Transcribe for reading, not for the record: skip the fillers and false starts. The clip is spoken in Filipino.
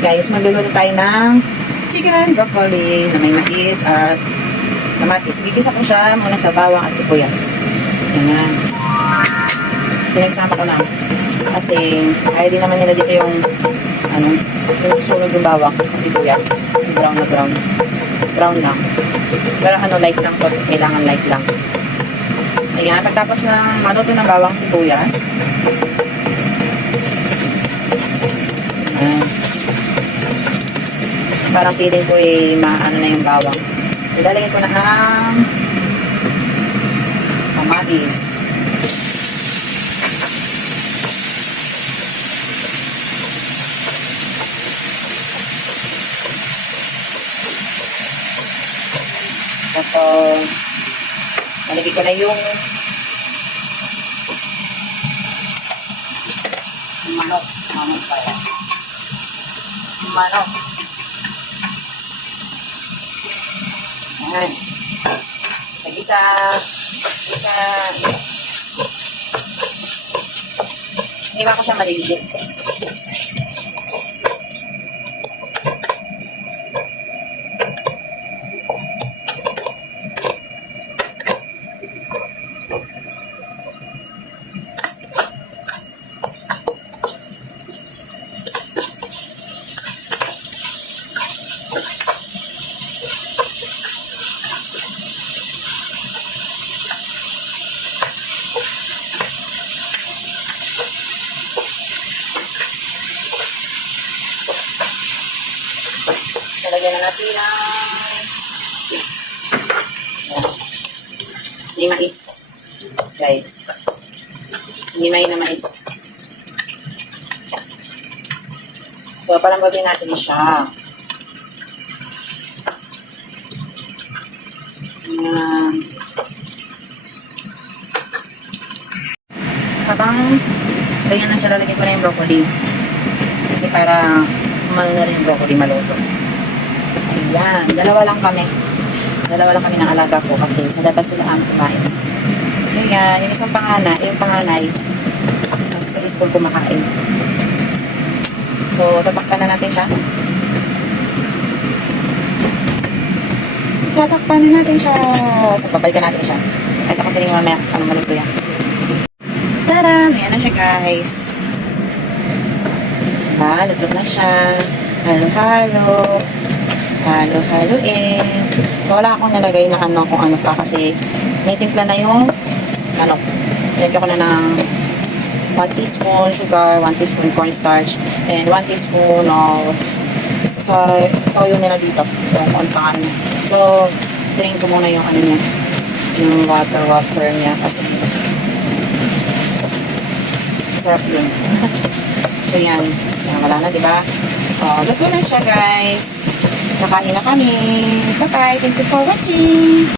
Guys, magluluto tayo ng chicken broccoli na may mais at kamatis. Gigisa ko siya muna sa bawang at sibuyas. Ganyan. Pinagsama ko na. Kasi kaya din naman nila dito yung yung susunod yung bawang at sibuyas. Brown na brown. Brown lang. Pero light lang to. Kailangan light lang. Ayan, pagtapos ng maluto ng bawang sibuyas. Ayan. Parang feeling ko maano na yung bawang. Ilalagay ko na ang kamatis. Tapos, nalagay ko na yung manok. Manok pala. Manok. Ayan. Isa-isa. Isa. Hindi ba ko siya maliligit? Lagyan na natin ng hindi mais, guys. Hindi na mais. So, palambagin natin siya. Ayan. Habang ganyan na siya, lalagyan ko na yung broccoli. Kasi para umano na rin yung broccoli maluto. Ayan, dalawa lang kami ng alaga ko kasi sa labas sila ang kumain. So yan, yung isang panganay, sa school kumakain. So, tatakpan na natin siya. So, papalikan natin siya. Ito kasi yung mamaya, maluto yan. Taran! Ayan na siya, guys. Luto na siya. Halo-halo. Halo-haloin. So, wala akong nalagay na kung ano pa kasi naitimpla na yung manok. Nilagay ko na ng 1 teaspoon sugar, 1 teaspoon cornstarch, and 1 teaspoon of oil nila dito. Kung pangalan niya. So, drain ko muna yung niya. Yung water niya kasi masarap yun. So, yan. Wala na, diba? Luto na siya, guys. Nakain na kami. Bye-bye. Thank you for watching.